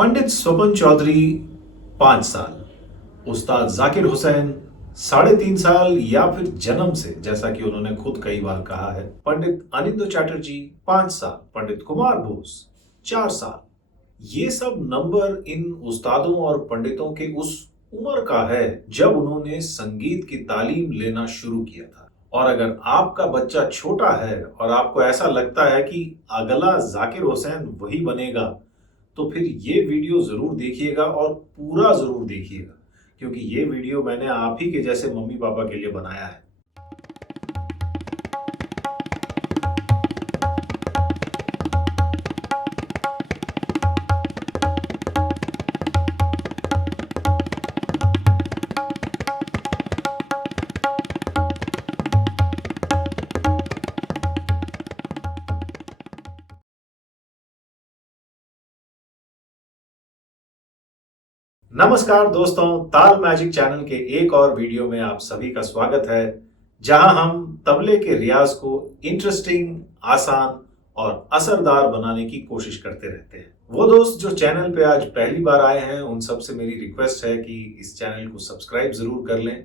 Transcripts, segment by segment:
पंडित स्वपन चौधरी 5 साल, उस्ताद जाकिर हुसैन 3.5 साल या फिर जन्म से, जैसा कि उन्होंने खुद कई बार कहा है। पंडित अनिंदु चैटर्जी 5 साल, पंडित कुमार बोस 4 साल। ये सब नंबर इन उस्तादों और पंडितों के उस उम्र का है जब उन्होंने संगीत की तालीम लेना शुरू किया था। और अगर आपका बच्चा छोटा है और आपको ऐसा लगता है कि अगला जाकिर हुसैन वही बनेगा, तो फिर ये वीडियो ज़रूर देखिएगा और पूरा ज़रूर देखिएगा, क्योंकि ये वीडियो मैंने आप ही के जैसे मम्मी पापा के लिए बनाया है। नमस्कार दोस्तों, ताल मैजिक चैनल के एक और वीडियो में आप सभी का स्वागत है, जहां हम तबले के रियाज को इंटरेस्टिंग, आसान और असरदार बनाने की कोशिश करते रहते हैं। वो दोस्त जो चैनल पे आज पहली बार आए हैं, उन सबसे मेरी रिक्वेस्ट है कि इस चैनल को सब्सक्राइब जरूर कर लें,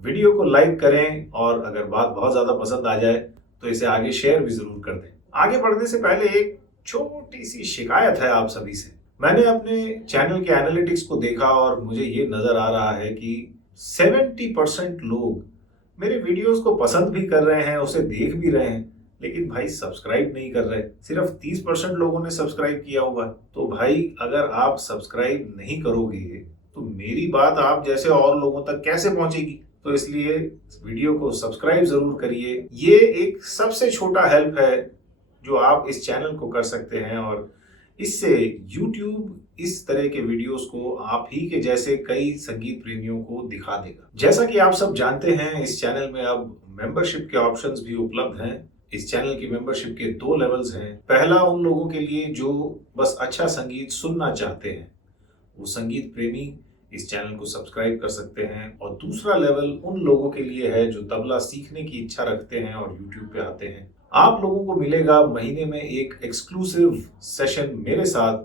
वीडियो को लाइक करें और अगर बात बहुत ज्यादा पसंद आ जाए तो इसे आगे शेयर भी जरूर कर दें। आगे बढ़ने से पहले एक छोटी सी शिकायत है आप सभी से। मैंने अपने चैनल के एनालिटिक्स को देखा और मुझे ये नजर आ रहा है कि 70% लोग मेरे वीडियोस को पसंद भी कर रहे हैं, उसे देख भी रहे हैं, लेकिन भाई सब्सक्राइब नहीं कर रहे। सिर्फ 30% लोगों ने सब्सक्राइब किया हुआ है। तो भाई अगर आप सब्सक्राइब नहीं करोगे तो मेरी बात आप जैसे और लोगों तक कैसे पहुंचेगी? तो इसलिए वीडियो को सब्सक्राइब जरूर करिए। ये एक सबसे छोटा हेल्प है जो आप इस चैनल को कर सकते हैं और इससे YouTube इस तरह के वीडियोस को आप ही के जैसे कई संगीत प्रेमियों को दिखा देगा। जैसा कि आप सब जानते हैं, इस चैनल में अब मेंबरशिप के ऑप्शंस भी उपलब्ध हैं। इस चैनल की मेंबरशिप के 2 लेवल्स हैं। पहला उन लोगों के लिए जो बस अच्छा संगीत सुनना चाहते हैं, वो संगीत प्रेमी इस चैनल को सब्सक्राइब कर सकते हैं। और दूसरा लेवल उन लोगों के लिए है जो तबला सीखने की इच्छा रखते हैं और YouTube पे आते हैं। आप लोगों को मिलेगा महीने में एक एक्सक्लूसिव सेशन मेरे साथ,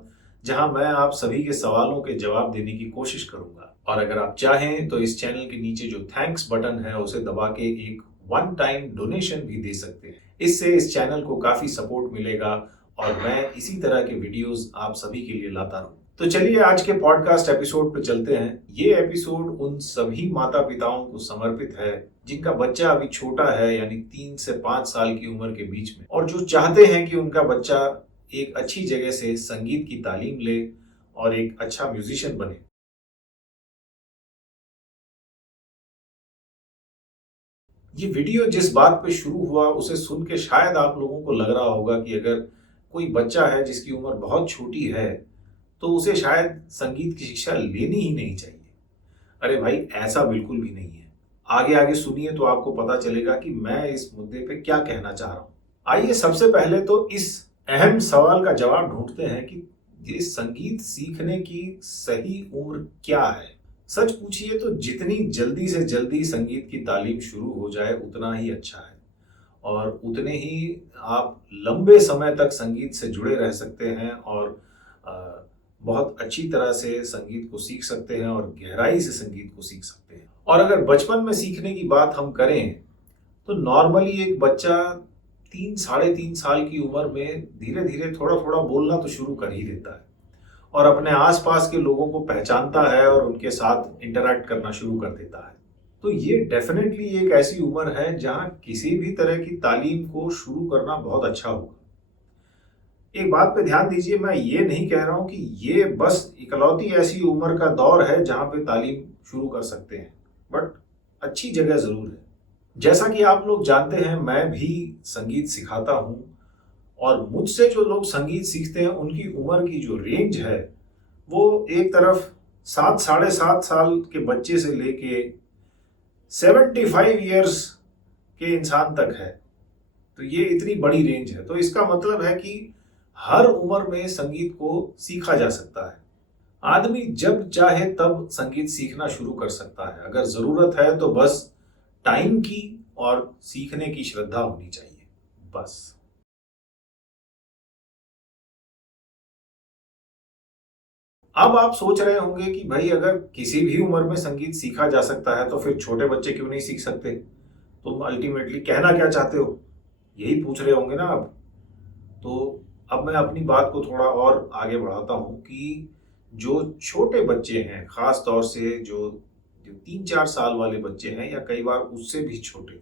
जहां मैं आप सभी के सवालों के जवाब देने की कोशिश करूंगा। और अगर आप चाहें तो इस चैनल के नीचे जो थैंक्स बटन है उसे दबा के एक वन टाइम डोनेशन भी दे सकते हैं। इससे इस चैनल को काफी सपोर्ट मिलेगा और मैं इसी तरह के वीडियोस आप सभी के लिए लाता रहूं। तो चलिए आज के पॉडकास्ट एपिसोड पे चलते हैं। ये एपिसोड उन सभी माता पिताओं को समर्पित है जिनका बच्चा अभी छोटा है, यानी 3 से 5 साल की उम्र के बीच में, और जो चाहते हैं कि उनका बच्चा एक अच्छी जगह से संगीत की तालीम ले और एक अच्छा म्यूजिशियन बने। ये वीडियो जिस बात पे शुरू हुआ उसे सुन के शायद आप लोगों को लग रहा होगा कि अगर कोई बच्चा है जिसकी उम्र बहुत छोटी है तो उसे शायद संगीत की शिक्षा लेनी ही नहीं चाहिए। अरे भाई, ऐसा बिल्कुल भी नहीं है। आगे आगे सुनिए तो आपको पता चलेगा कि मैं इस मुद्दे पे क्या कहना चाह रहा हूं। आइए सबसे पहले तो इस अहम सवाल का जवाब ढूंढते हैं कि ये संगीत सीखने की सही उम्र क्या है। सच पूछिए तो जितनी जल्दी से जल्दी संगीत की तालीम शुरू हो जाए उतना ही अच्छा है, और उतने ही आप लंबे समय तक संगीत से जुड़े रह सकते हैं और अ, बहुत अच्छी तरह से संगीत को सीख सकते हैं और गहराई से संगीत को सीख सकते हैं। और अगर बचपन में सीखने की बात हम करें तो नॉर्मली एक बच्चा 3 साढ़े 3 साल की उम्र में धीरे धीरे थोड़ा थोड़ा बोलना तो शुरू कर ही देता है और अपने आसपास के लोगों को पहचानता है और उनके साथ इंटरैक्ट करना शुरू कर देता है। तो ये डेफिनेटली एक ऐसी उम्र है जहां किसी भी तरह की तालीम को शुरू करना बहुत अच्छा होगा। एक बात पे ध्यान दीजिए, मैं ये नहीं कह रहा हूं कि ये बस इकलौती ऐसी उम्र का दौर है जहां पे तालीम शुरू कर सकते हैं, बट अच्छी जगह जरूर है। जैसा कि आप लोग जानते हैं, मैं भी संगीत सिखाता हूं और मुझसे जो लोग संगीत सीखते हैं उनकी उम्र की जो रेंज है वो एक तरफ 7 साढ़े 7 साल के बच्चे से लेके 75 ईयर्स के इंसान तक है। तो ये इतनी बड़ी रेंज है, तो इसका मतलब है कि हर उम्र में संगीत को सीखा जा सकता है। आदमी जब चाहे तब संगीत सीखना शुरू कर सकता है। अगर जरूरत है तो बस टाइम की और सीखने की श्रद्धा होनी चाहिए, बस। अब आप सोच रहे होंगे कि भाई अगर किसी भी उम्र में संगीत सीखा जा सकता है तो फिर छोटे बच्चे क्यों नहीं सीख सकते? तुम अल्टीमेटली कहना क्या चाहते हो, यही पूछ रहे होंगे ना आप। तो अब मैं अपनी बात को थोड़ा और आगे बढ़ाता हूँ कि जो छोटे बच्चे हैं, खास तौर से जो जो 3-4 साल वाले बच्चे हैं या कई बार उससे भी छोटे,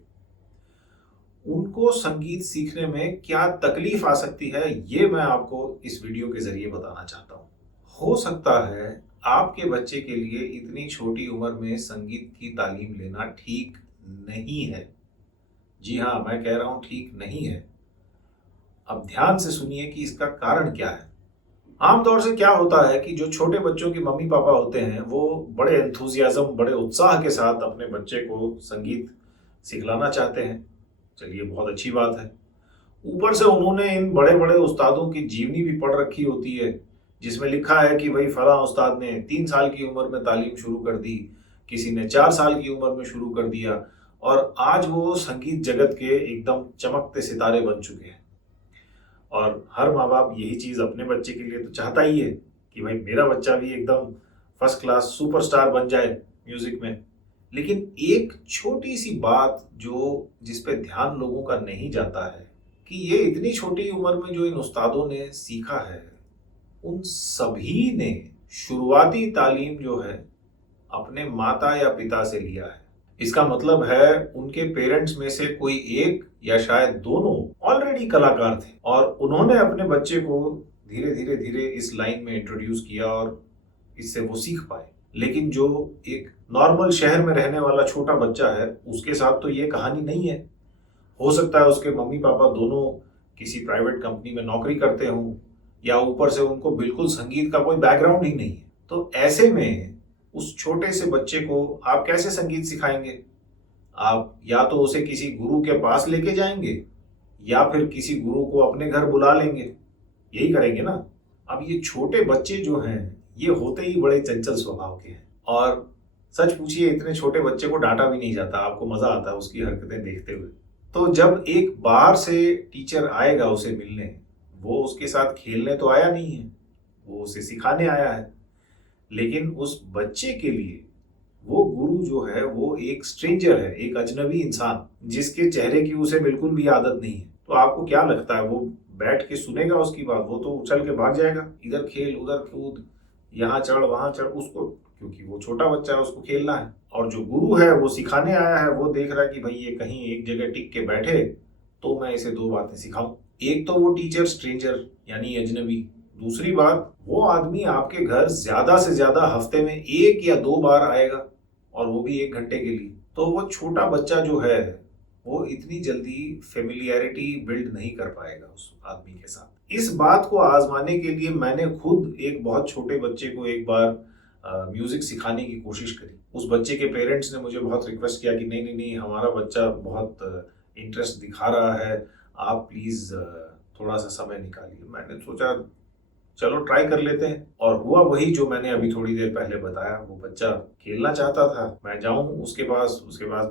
उनको संगीत सीखने में क्या तकलीफ आ सकती है, ये मैं आपको इस वीडियो के जरिए बताना चाहता हूँ। हो सकता है आपके बच्चे के लिए इतनी छोटी उम्र में संगीत की तालीम लेना ठीक नहीं है। जी हाँ, मैं कह रहा हूँ ठीक नहीं है। अब ध्यान से सुनिए कि इसका कारण क्या है। आमतौर से क्या होता है कि जो छोटे बच्चों के मम्मी पापा होते हैं वो बड़े एंथुजियाज्म, बड़े उत्साह के साथ अपने बच्चे को संगीत सिखलाना चाहते हैं। चलिए, बहुत अच्छी बात है। ऊपर से उन्होंने इन बड़े बड़े उस्तादों की जीवनी भी पढ़ रखी होती है, जिसमें लिखा है कि भाई फला उस्ताद ने 3 साल की उम्र में तालीम शुरू कर दी, किसी ने 4 साल की उम्र में शुरू कर दिया, और आज वो संगीत जगत के एकदम चमकते सितारे बन चुके हैं। और हर माँ बाप यही चीज अपने बच्चे के लिए तो चाहता ही है कि भाई मेरा बच्चा भी एकदम फर्स्ट क्लास सुपरस्टार बन जाए म्यूजिक में। लेकिन एक छोटी सी बात जो जिस पे ध्यान लोगों का नहीं जाता है कि ये इतनी छोटी उम्र में जो इन उस्तादों ने सीखा है, उन सभी ने शुरुआती तालीम जो है अपने माता या पिता से लिया है। इसका मतलब है उनके पेरेंट्स में से कोई एक या शायद दोनों ऑलरेडी कलाकार थे और उन्होंने अपने बच्चे को धीरे धीरे धीरे इस लाइन में इंट्रोड्यूस किया और इससे वो सीख पाए। लेकिन जो एक नॉर्मल शहर में रहने वाला छोटा बच्चा है, उसके साथ तो ये कहानी नहीं है। हो सकता है उसके मम्मी पापा दोनों किसी प्राइवेट कंपनी में नौकरी करते हों, या ऊपर से उनको बिल्कुल संगीत का कोई बैकग्राउंड ही नहीं है। तो ऐसे में उस छोटे से बच्चे को आप कैसे संगीत सिखाएंगे? आप या तो उसे किसी गुरु के पास लेके जाएंगे या फिर किसी गुरु को अपने घर बुला लेंगे, यही करेंगे ना। अब ये छोटे बच्चे जो हैं ये होते ही बड़े चंचल स्वभाव के हैं, और सच पूछिए इतने छोटे बच्चे को डांटा भी नहीं जाता, आपको मजा आता है उसकी हरकतें देखते हुए। तो जब एक बाहर से टीचर आएगा उसे मिलने, वो उसके साथ खेलने तो आया नहीं है, वो उसे सिखाने आया है। लेकिन उस बच्चे के लिए वो गुरु जो है वो एक स्ट्रेंजर है, एक अजनबी इंसान जिसके चेहरे की उसे बिल्कुल भी आदत नहीं है। तो आपको क्या लगता है वो बैठ के सुनेगा उसकी बात? वो तो उछल के भाग जाएगा, इधर खेल उधर कूद, यहाँ चढ़ वहां चढ़, उसको क्योंकि वो छोटा बच्चा है उसको खेलना है। और जो गुरु है वो सिखाने आया है, वो देख रहा है कि भाई ये कहीं एक जगह टिक के बैठे तो मैं इसे 2 बातें सिखाऊं। एक तो वो टीचर स्ट्रेंजर यानी अजनबी, दूसरी बात वो आदमी आपके घर ज्यादा से ज्यादा हफ्ते में 1 या 2 बार आएगा, और वो भी 1 घंटे के लिए। तो वो छोटा बच्चा जो है वो इतनी जल्दी फेमिलियरिटी बिल्ड नहीं कर पाएगा उस आदमी के साथ। इस बात को आजमाने के लिए मैंने खुद एक बहुत छोटे बच्चे को एक बार म्यूजिक सिखाने की कोशिश करी। उस बच्चे के पेरेंट्स ने मुझे बहुत रिक्वेस्ट किया कि नहीं नहीं नहीं, हमारा बच्चा बहुत इंटरेस्ट दिखा रहा है, आप प्लीज थोड़ा सा समय निकालिए। मैंने सोचा चलो ट्राई कर लेते हैं, और हुआ वही जो मैंने अभी थोड़ी देर पहले बताया। वो बच्चा खेलना चाहता था, मैं जाऊं उसके पास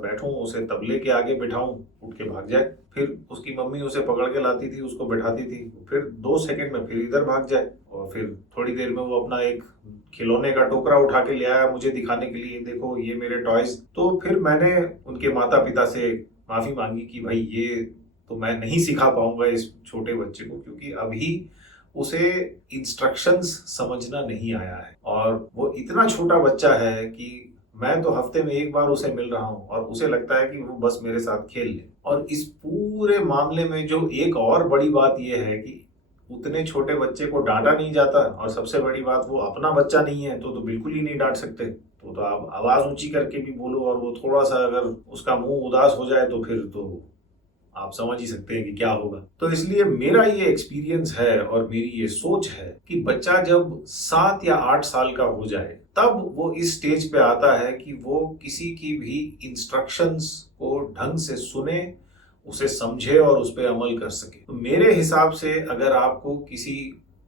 बैठूं, उसे तबले के आगे बिठाऊं, उठ के भाग जाए। फिर उसकी मम्मी उसे पकड़ के लाती थी, उसको बैठाती थी, फिर 2 सेकंड में फिर इधर भाग जाए, और फिर थोड़ी देर में वो अपना एक खिलौने का टोकरा उठा के ले आया मुझे दिखाने के लिए, देखो ये मेरे टॉयज। तो फिर मैंने उनके माता पिता से माफी मांगी कि भाई ये तो मैं नहीं सिखा पाऊंगा इस छोटे बच्चे को, क्योंकि अभी उसे इंस्ट्रक्शंस समझना नहीं आया है, और वो इतना छोटा बच्चा है कि मैं तो हफ्ते में 1 बार उसे मिल रहा हूँ और उसे लगता है कि वो बस मेरे साथ खेल ले। और इस पूरे मामले में जो एक और बड़ी बात यह है कि उतने छोटे बच्चे को डांटा नहीं जाता, और सबसे बड़ी बात वो अपना बच्चा नहीं है तो बिल्कुल ही नहीं डांट सकते। तो आप आवाज ऊंची करके भी बोलो और वो थोड़ा सा अगर उसका मुंह उदास हो जाए तो फिर तो आप समझ ही सकते हैं कि क्या होगा। तो इसलिए मेरा ये एक्सपीरियंस है और मेरी ये सोच है कि बच्चा जब 7 या 8 साल का हो जाए तब वो इस स्टेज पे आता है कि वो किसी की भी इंस्ट्रक्शंस को ढंग से सुने, उसे समझे और उस पर अमल कर सके। तो मेरे हिसाब से अगर आपको किसी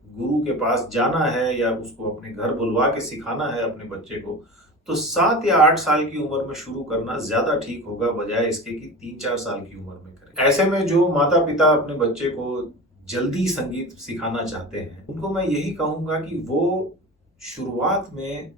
गुरु के पास जाना है या उसको अपने घर बुलवा के सिखाना है अपने बच्चे को, तो 7 या 8 साल की उम्र में शुरू करना ज्यादा ठीक होगा, बजाय इसके कि 3-4 साल की उम्र में करें। ऐसे में जो माता पिता अपने बच्चे को जल्दी संगीत सिखाना चाहते हैं, उनको मैं यही कहूंगा कि वो शुरुआत में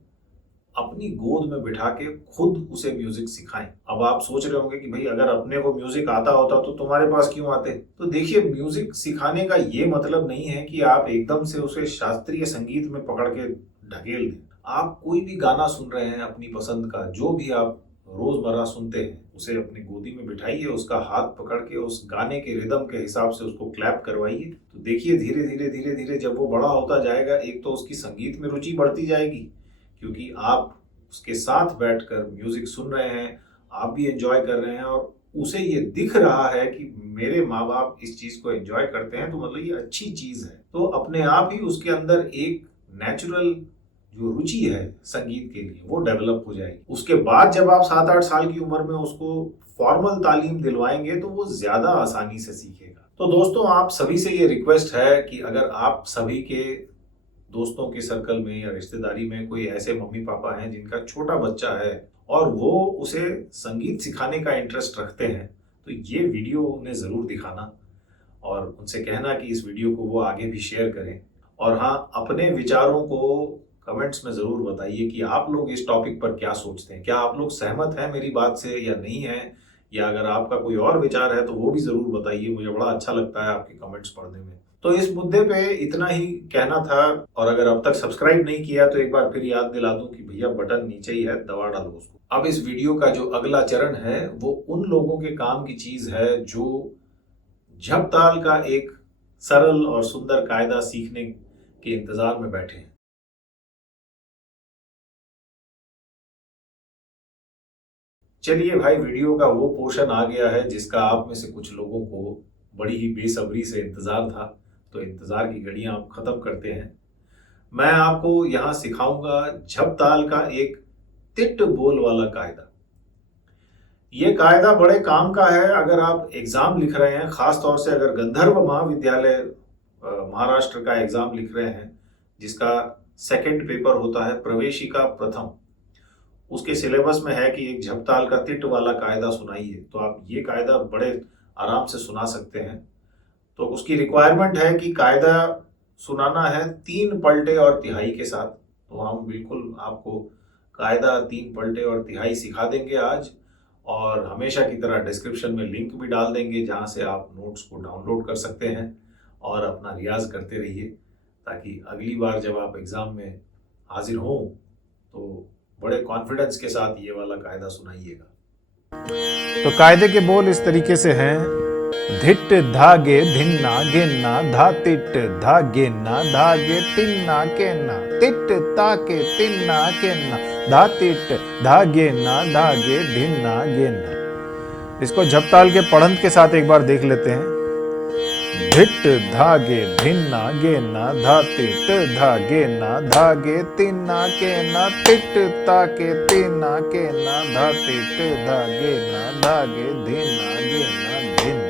अपनी गोद में बिठा के खुद उसे म्यूजिक सिखाएं। अब आप सोच रहे होंगे कि भाई अगर अपने को म्यूजिक आता होता तो तुम्हारे पास क्यों आते? तो देखिए, म्यूजिक सिखाने का ये मतलब नहीं है कि आप एकदम से उसे शास्त्रीय संगीत में पकड़ के ढकेल दें। आप कोई भी गाना सुन रहे हैं अपनी पसंद का, जो भी आप रोजमर्रा सुनते हैं, उसे अपनी गोदी में बिठाइए, उसका हाथ पकड़ के उस गाने के रिदम के हिसाब से उसको क्लैप करवाइए। तो देखिए, धीरे धीरे धीरे धीरे जब वो बड़ा होता जाएगा, एक तो उसकी संगीत में रुचि बढ़ती जाएगी क्योंकि आप उसके साथ बैठकर म्यूजिक सुन रहे हैं, आप भी एंजॉय कर रहे हैं और उसे ये दिख रहा है कि मेरे माँ बाप इस चीज को एंजॉय करते हैं, तो मतलब ये अच्छी चीज है। तो अपने आप ही उसके अंदर एक नेचुरल जो रुचि है संगीत के लिए वो डेवलप हो जाएगी। उसके बाद जब आप 7-8 साल की उम्र में उसको फॉर्मल तालीम दिलवाएंगे तो वो ज्यादा आसानी से सीखेगा। तो दोस्तों, आप सभी से ये रिक्वेस्ट है कि अगर आप सभी के दोस्तों के सर्कल में या रिश्तेदारी में कोई ऐसे मम्मी पापा हैं जिनका छोटा बच्चा है और वो उसे संगीत सिखाने का इंटरेस्ट रखते हैं, तो ये वीडियो उन्हें जरूर दिखाना और उनसे कहना कि इस वीडियो को वो आगे भी शेयर करें। और हाँ, अपने विचारों को कमेंट्स में जरूर बताइए कि आप लोग इस टॉपिक पर क्या सोचते हैं। क्या आप लोग सहमत हैं मेरी बात से या नहीं है, या अगर आपका कोई और विचार है तो वो भी जरूर बताइए। मुझे बड़ा अच्छा लगता है आपके कमेंट्स पढ़ने में। तो इस मुद्दे पे इतना ही कहना था। और अगर अब तक सब्सक्राइब नहीं किया तो एक बार फिर याद दिला दूं कि भैया बटन नीचे ही है, दबा डालो उसको। अब इस वीडियो का जो अगला चरण है वो उन लोगों के काम की चीज है जो झप ताल का एक सरल और सुंदर कायदा सीखने के इंतजार में बैठे हैं। चलिए भाई, वीडियो का वो पोर्शन आ गया है जिसका आप में से कुछ लोगों को बड़ी ही बेसब्री से इंतजार था। तो इंतजार की घड़ियां आप खत्म करते हैं। मैं आपको यहां सिखाऊंगा झप ताल का एक तिट बोल वाला कायदा। ये कायदा बड़े काम का है अगर आप एग्जाम लिख रहे हैं, खास तौर से अगर गंधर्व महाविद्यालय महाराष्ट्र का एग्जाम लिख रहे हैं, जिसका सेकंड पेपर होता है प्रवेशिका प्रथम। उसके सिलेबस में है कि एक झपताल का तिट वाला कायदा सुनाइए। तो आप ये कायदा बड़े आराम से सुना सकते हैं। तो उसकी रिक्वायरमेंट है कि कायदा सुनाना है 3 पलटे और तिहाई के साथ। तो हम बिल्कुल आपको कायदा 3 पलटे और तिहाई सिखा देंगे आज, और हमेशा की तरह डिस्क्रिप्शन में लिंक भी डाल देंगे जहां से आप नोट्स को डाउनलोड कर सकते हैं और अपना रियाज करते रहिए, ताकि अगली बार जब आप एग्जाम में हाजिर हों तो बड़े कॉन्फिडेंस के साथ ये वाला कायदा सुनाइएगा। तो कायदे के बोल इस तरीके से हैं। धिट धागे धिन्ना गेन्ना धा तिट धागे ना धागे तिन्ना केन्ना तिट ताके तिन्ना केन्ना धा तिट धागे ना धागे धिन्ना गेन्ना। इसको झपताल के पढ़ंत के साथ एक बार देख लेते हैं। धिट धागे धिन्ना गेन्ना धा तिट धागे ना धागे तिन्ना केना तिट ताके तिन्ना केना धा तिट धागे ना धागे धिन्ना गेना धिन।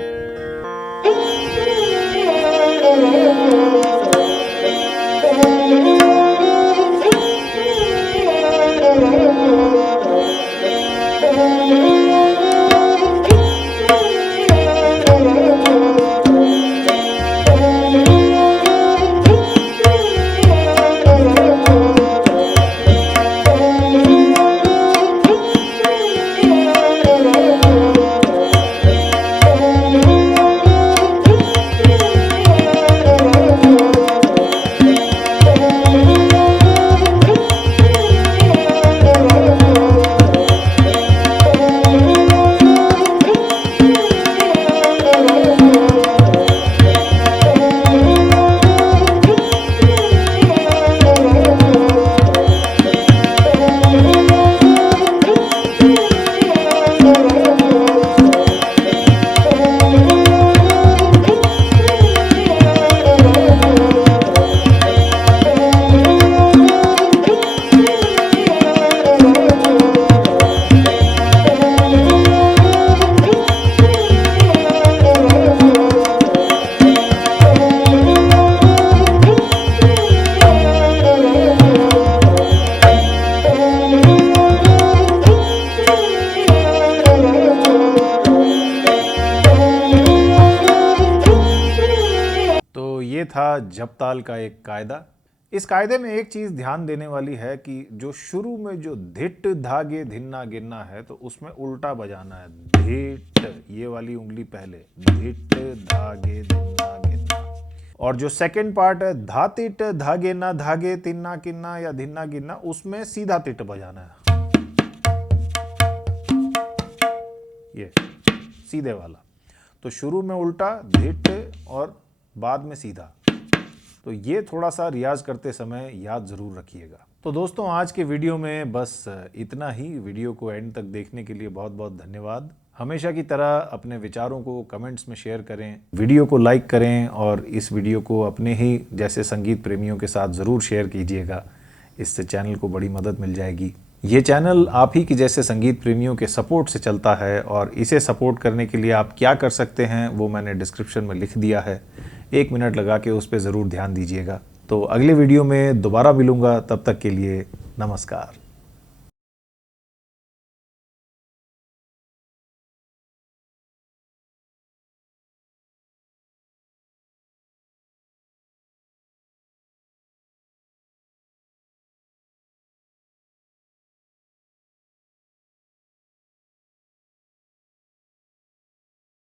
था झपताल का एक कायदा। इस कायदे में एक चीज ध्यान देने वाली है कि जो शुरू में जो धिट धागे धिन्ना गिनना है तो उसमें उल्टा बजाना है। धिट, ये वाली उंगली पहले, धिट धागे धिन्ना गिनना। और जो सेकंड पार्ट है धा तिट धागे ना धागे तिन्ना किन्ना या धिन्ना गिनना, उसमें सीधा तिट बजाना है, ये सीधे वाला। तो शुरू में उल्टा धिट और बाद में सीधा। तो ये थोड़ा सा रियाज करते समय याद ज़रूर रखिएगा। तो दोस्तों आज के वीडियो में बस इतना ही। वीडियो को एंड तक देखने के लिए बहुत बहुत धन्यवाद। हमेशा की तरह अपने विचारों को कमेंट्स में शेयर करें, वीडियो को लाइक करें और इस वीडियो को अपने ही जैसे संगीत प्रेमियों के साथ ज़रूर शेयर कीजिएगा। इससे चैनल को बड़ी मदद मिल जाएगी। ये चैनल आप ही की जैसे संगीत प्रेमियों के सपोर्ट से चलता है और इसे सपोर्ट करने के लिए आप क्या कर सकते हैं वो मैंने डिस्क्रिप्शन में लिख दिया है। 1 मिनट लगा के उस पर ज़रूर ध्यान दीजिएगा। तो अगले वीडियो में दोबारा मिलूंगा, तब तक के लिए नमस्कार।